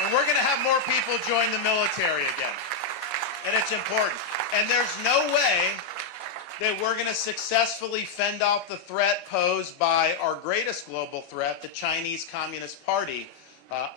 And we're going to have more people join the military again. And it's important. And there's no way that we're going to successfully fend off the threat posed by our greatest global threat, the Chinese Communist Party,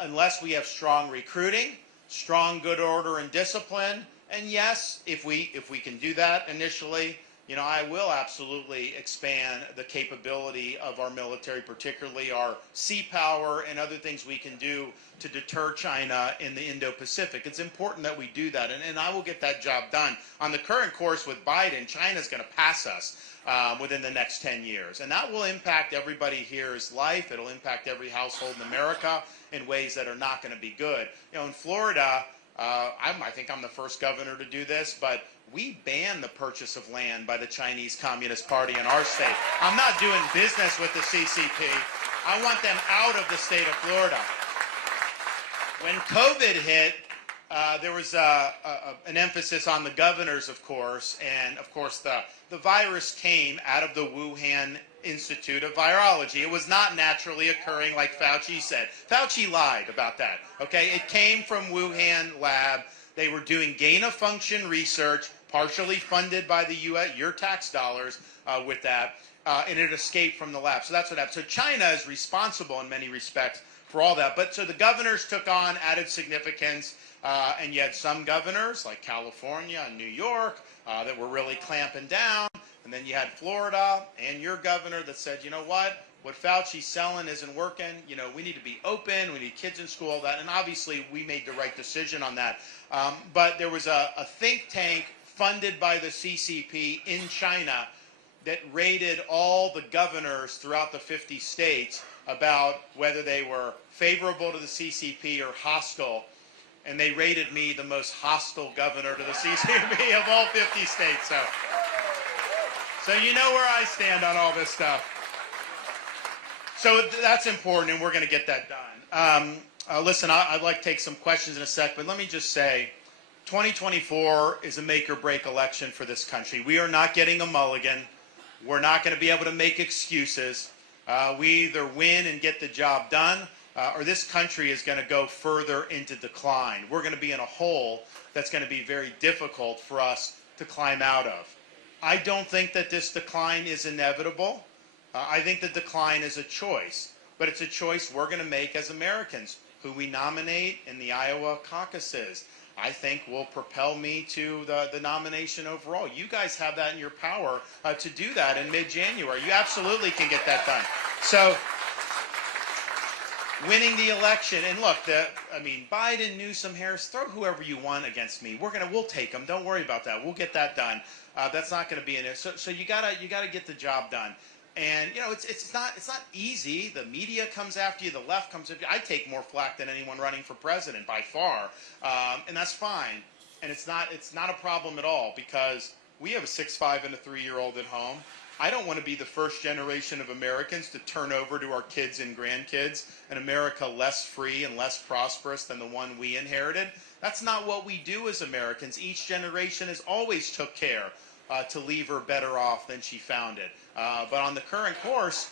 unless we have strong recruiting, strong good order and discipline. And yes, if we can do that initially, you know, I will absolutely expand the capability of our military, particularly our sea power and other things we can do to deter China in the Indo-Pacific. It's important that we do that, and I will get that job done. On the current course with Biden, China's going to pass us within the next 10 years, and that will impact everybody here's life. It'll impact every household in America in ways that are not going to be good. You know, in Florida, I think I'm the first governor to do this, but we banned the purchase of land by the Chinese Communist Party in our state. I'm not doing business with the CCP. I want them out of the state of Florida. When COVID hit, there was an emphasis on the governors, of course, and of course the virus came out of the Wuhan Institute of Virology. It was not naturally occurring like Fauci said. Fauci lied about that, okay? It came from Wuhan lab. They were doing gain-of-function research, partially funded by the U.S., your tax dollars with that, and it escaped from the lab. So that's what happened. So China is responsible in many respects for all that. But so the governors took on added significance, and you had some governors like California and New York that were really clamping down. And then you had Florida and your governor that said, you know what Fauci's selling isn't working. You know, we need to be open. We need kids in school, all that. And obviously, we made the right decision on that. But there was a think tank funded by the CCP in China that rated all the governors throughout the 50 states about whether they were favorable to the CCP or hostile. And they rated me the most hostile governor to the CCP of all 50 states. So you know where I stand on all this stuff. So that's important, and we're going to get that done. Listen, I'd like to take some questions in a sec, but let me just say, 2024 is a make-or-break election for this country. We are not getting a mulligan. We're not going to be able to make excuses. We either win and get the job done, or this country is going to go further into decline. We're going to be in a hole that's going to be very difficult for us to climb out of. I don't think that this decline is inevitable. I think the decline is a choice, but it's a choice we're going to make as Americans. Who we nominate in the Iowa caucuses, I think will propel me to the nomination overall. You guys have that in your power to do that in mid-January. You absolutely can get that done. So, winning the election, and look, Biden, Newsom, Harris, throw whoever you want against me. We'll take them. Don't worry about that. We'll get that done. That's not going to be in it. So you gotta get the job done. And you know, it's not easy. The media comes after you, the left comes after you. I take more flack than anyone running for president by far, and that's fine. And it's not a problem at all, because we have a 6'5" and a 3-year-old at home. I don't want to be the first generation of Americans to turn over to our kids and grandkids an America less free and less prosperous than the one we inherited. That's not what we do as Americans. Each generation has always took care to leave her better off than she found it. But on the current course,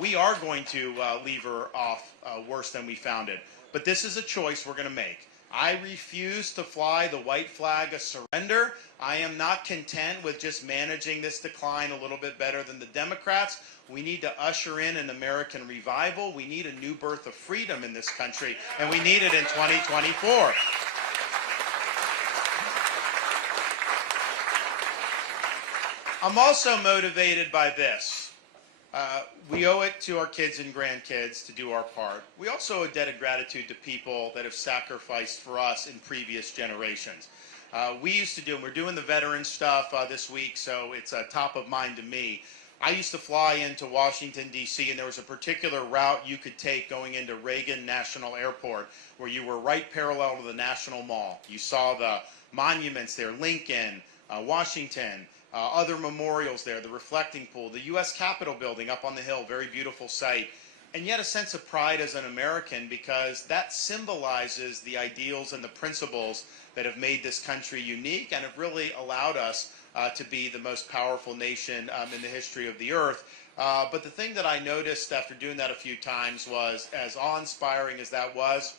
we are going to leave her off worse than we found it. But this is a choice we're going to make. I refuse to fly the white flag of surrender. I am not content with just managing this decline a little bit better than the Democrats. We need to usher in an American revival. We need a new birth of freedom in this country, and we need it in 2024. I'm also motivated by this. We owe it to our kids and grandkids to do our part. We also owe a debt of gratitude to people that have sacrificed for us in previous generations. We used to do, and we're doing the veteran stuff this week, so it's top of mind to me. I used to fly into Washington, D.C., and there was a particular route you could take going into Reagan National Airport where you were right parallel to the National Mall. You saw the monuments there, Lincoln, Washington, other memorials there, the reflecting pool, the U.S. Capitol building up on the hill, very beautiful sight. And yet a sense of pride as an American, because that symbolizes the ideals and the principles that have made this country unique and have really allowed us to be the most powerful nation in the history of the earth. But the thing that I noticed after doing that a few times was, as awe-inspiring as that was,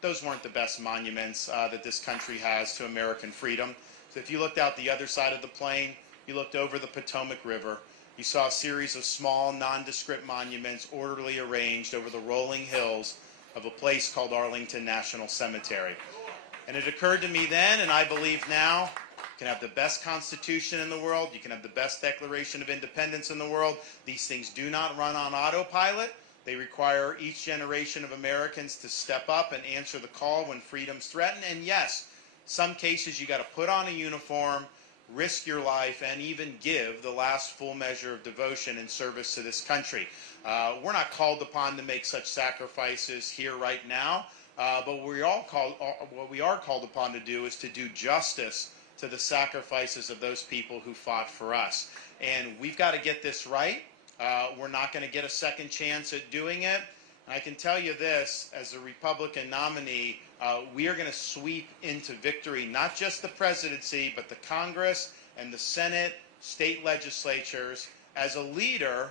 those weren't the best monuments that this country has to American freedom. So if you looked out the other side of the plain, you looked over the Potomac River, you saw a series of small, nondescript monuments orderly arranged over the rolling hills of a place called Arlington National Cemetery. And it occurred to me then, and I believe now, you can have the best Constitution in the world, you can have the best Declaration of Independence in the world. These things do not run on autopilot. They require each generation of Americans to step up and answer the call when freedom's threatened. And yes, some cases you got to put on a uniform, risk your life, and even give the last full measure of devotion in service to this country. We're not called upon to make such sacrifices here right now, but what we are called upon to do is to do justice to the sacrifices of those people who fought for us. And we've got to get this right. We're not going to get a second chance at doing it. And I can tell you this, as a Republican nominee, we are going to sweep into victory not just the presidency, but the Congress and the Senate, state legislatures. As a leader,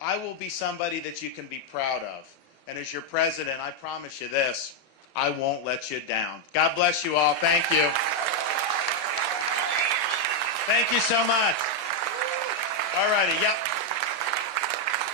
I will be somebody that you can be proud of. And as your president, I promise you this, I won't let you down. God bless you all. Thank you. Thank you so much. All righty. Yep.